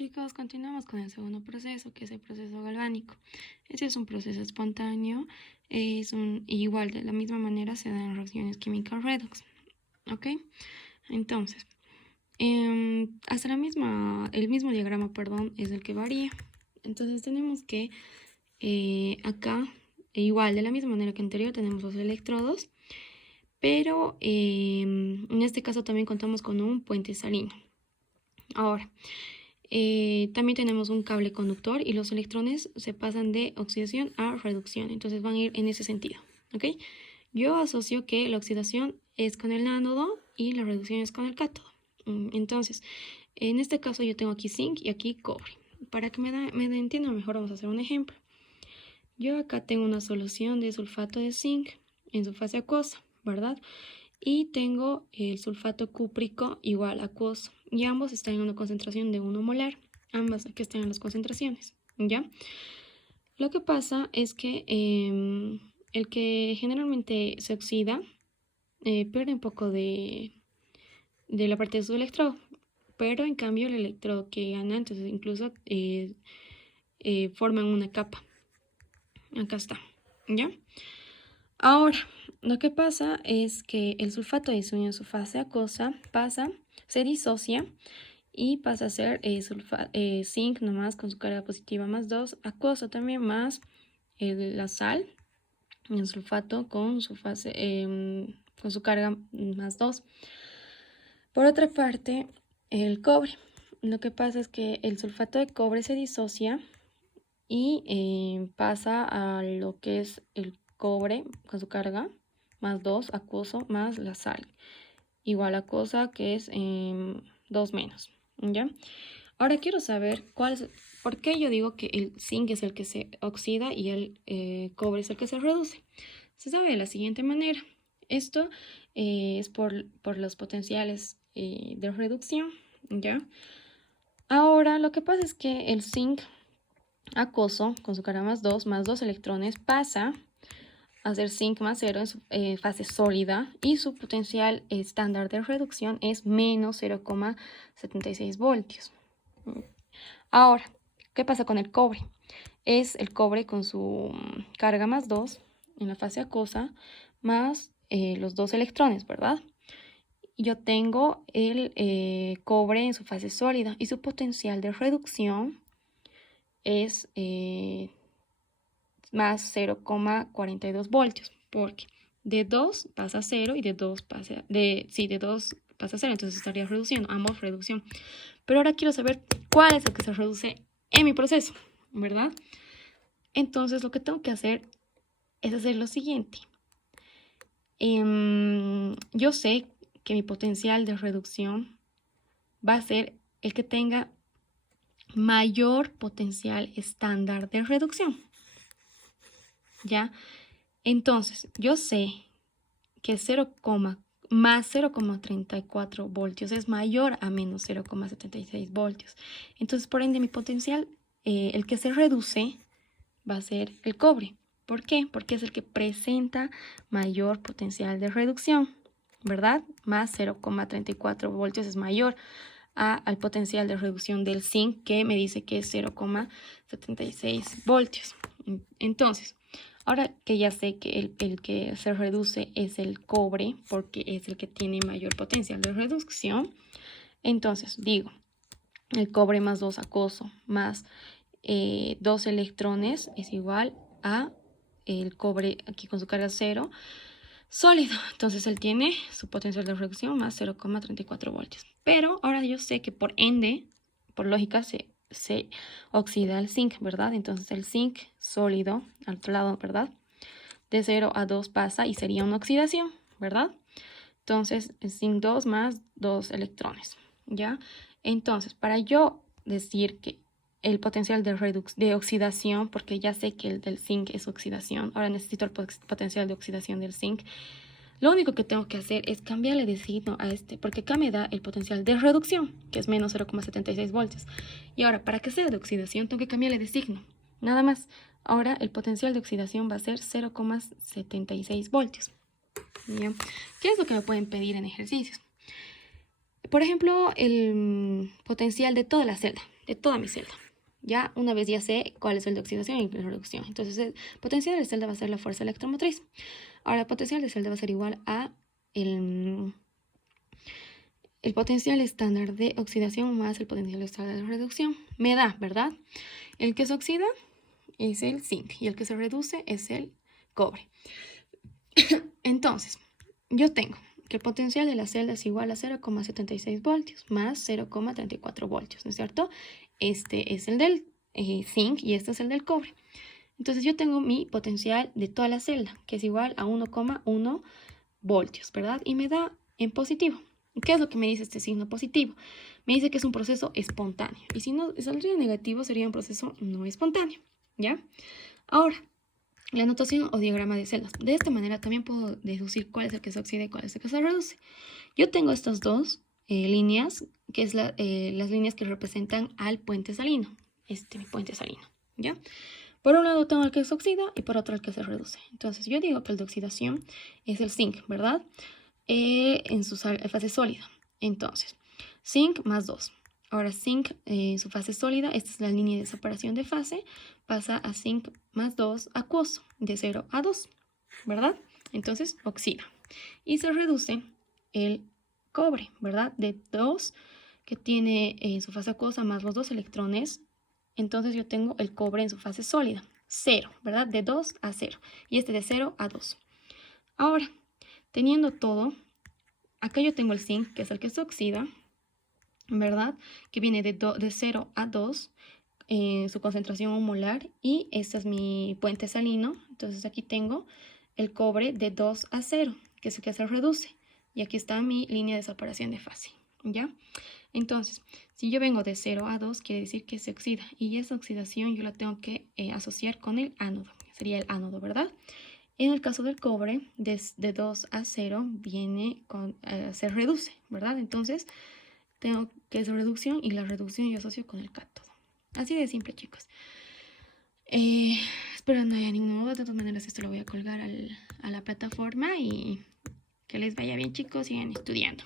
Chicos, continuamos con el segundo proceso, que es el proceso galvánico. Este es un proceso espontáneo, igual de la misma manera se dan reacciones químicas redox. ¿Ok? Entonces, hasta el mismo diagrama, perdón, es el que varía. Entonces tenemos que acá, igual de la misma manera que anterior, tenemos los electrodos, pero en este caso también contamos con un puente salino. Ahora, también tenemos un cable conductor y los electrones se pasan de oxidación a reducción, entonces van a ir en ese sentido, ¿ok? Yo asocio que la oxidación es con el ánodo y la reducción es con el cátodo. Entonces, en este caso yo tengo aquí zinc y aquí cobre. Para que me entiendan mejor, vamos a hacer un ejemplo. Yo acá tengo una solución de sulfato de zinc en su fase acuosa, ¿verdad? Y tengo el sulfato cúprico igual acuoso y ambos están en una concentración de 1 molar, ambas aquí están en las concentraciones, ¿ya? Lo que pasa es que el que generalmente se oxida pierde un poco de la parte de su electrodo, pero en cambio el electrodo que gana, entonces incluso forman una capa. Acá está, ¿ya? Ahora, lo que pasa es que el sulfato de sodio en su fase acuosa se disocia y pasa a ser zinc nomás con su carga positiva más 2, acuoso también más la sal, el sulfato con su con su carga más 2. Por otra parte, el cobre. Lo que pasa es que el sulfato de cobre se disocia y pasa a lo que es el cobre con su carga más 2, acuoso, más la sal, igual acuosa, que es 2 menos, ¿ya? Ahora quiero saber por qué yo digo que el zinc es el que se oxida y el cobre es el que se reduce. Se sabe de la siguiente manera. Esto es por los potenciales de reducción, ¿ya? Ahora, lo que pasa es que el zinc acuoso, con su carga más 2 electrones, pasa a ser zinc más 0 en su fase sólida y su potencial estándar de reducción es menos 0,76 voltios. Ahora, ¿qué pasa con el cobre? Es el cobre con su carga más 2 en la fase acuosa más los 2 electrones, ¿verdad? Yo tengo el cobre en su fase sólida y su potencial de reducción es más 0,42 voltios, porque de 2 pasa a 0 y de 2 pasa a 0, entonces estaría reduciendo, ambos reducción. Pero ahora quiero saber cuál es el que se reduce en mi proceso, ¿verdad? Entonces lo que tengo que hacer es hacer lo siguiente. Yo sé que mi potencial de reducción va a ser el que tenga mayor potencial estándar de reducción, ¿ya? Entonces, yo sé que más 0,34 voltios es mayor a menos 0,76 voltios. Entonces, por ende, mi potencial, el que se reduce, va a ser el cobre. ¿Por qué? Porque es el que presenta mayor potencial de reducción, ¿verdad? Más 0,34 voltios es mayor al potencial de reducción del zinc, que me dice que es 0,76 voltios. Entonces, ahora que ya sé que el que se reduce es el cobre, porque es el que tiene mayor potencial de reducción, entonces digo, el cobre más 2 acuoso más 2 electrones es igual a el cobre aquí con su carga 0 sólido. Entonces él tiene su potencial de reducción más 0,34 voltios. Pero ahora yo sé que por ende, por lógica, se oxida el zinc, ¿verdad? Entonces el zinc sólido, al otro lado, ¿verdad? De 0 a 2 pasa y sería una oxidación, ¿verdad? Entonces el zinc 2 más 2 electrones, ¿ya? Entonces, para yo decir que el potencial de oxidación, porque ya sé que el del zinc es oxidación, ahora necesito el potencial de oxidación del zinc, lo único que tengo que hacer es cambiarle de signo a este, porque acá me da el potencial de reducción, que es menos 0,76 voltios. Y ahora, para que sea de oxidación, tengo que cambiarle de signo, nada más. Ahora el potencial de oxidación va a ser 0,76 voltios. ¿Ya? ¿Qué es lo que me pueden pedir en ejercicios? Por ejemplo, el potencial de toda la celda, de toda mi celda. Ya una vez ya sé cuál es el de oxidación y el de reducción. Entonces el potencial de celda va a ser la fuerza electromotriz. Ahora el potencial de celda va a ser igual a el potencial estándar de oxidación más el potencial estándar de reducción. Me da, ¿verdad? El que se oxida es el zinc y el que se reduce es el cobre. Entonces, yo tengo que el potencial de la celda es igual a 0,76 voltios más 0,34 voltios, ¿no es cierto? Este es el del zinc y este es el del cobre. Entonces yo tengo mi potencial de toda la celda, que es igual a 1,1 voltios, ¿verdad? Y me da en positivo. ¿Qué es lo que me dice este signo positivo? Me dice que es un proceso espontáneo. Y si no saldría negativo, sería un proceso no espontáneo, ¿ya? Ahora, la notación o diagrama de celdas. De esta manera también puedo deducir cuál es el que se oxida y cuál es el que se reduce. Yo tengo estas dos líneas, que es las líneas que representan al puente salino. Mi puente salino, ¿ya? Por un lado tengo el que se oxida y por otro el que se reduce. Entonces yo digo que el de oxidación es el zinc, ¿verdad? En su fase sólida. Entonces, zinc más 2. Ahora zinc en su fase sólida, esta es la línea de separación de fase, pasa a zinc más 2 acuoso, de 0 a 2, ¿verdad? Entonces oxida. Y se reduce el cobre, ¿verdad? De 2, que tiene en su fase acuosa más los 2 electrones. Entonces yo tengo el cobre en su fase sólida, 0, ¿verdad? De 2 a 0. Y este de 0 a 2. Ahora, teniendo todo, acá yo tengo el zinc, que es el que se oxida, ¿verdad? Que viene de 0 a 2, su concentración 1 molar. Y este es mi puente salino. Entonces aquí tengo el cobre de 2 a 0, que es el que se reduce. Y aquí está mi línea de separación de fase, ¿ya? Entonces, si yo vengo de 0 a 2, quiere decir que se oxida. Y esa oxidación yo la tengo que asociar con el ánodo. Sería el ánodo, ¿verdad? En el caso del cobre, de 2 a 0 se reduce, ¿verdad? Entonces, tengo que hacer reducción y la reducción yo asocio con el cátodo. Así de simple, chicos. Espero no haya ninguna duda. De todas maneras, esto lo voy a colgar a la plataforma y que les vaya bien, chicos. Sigan estudiando.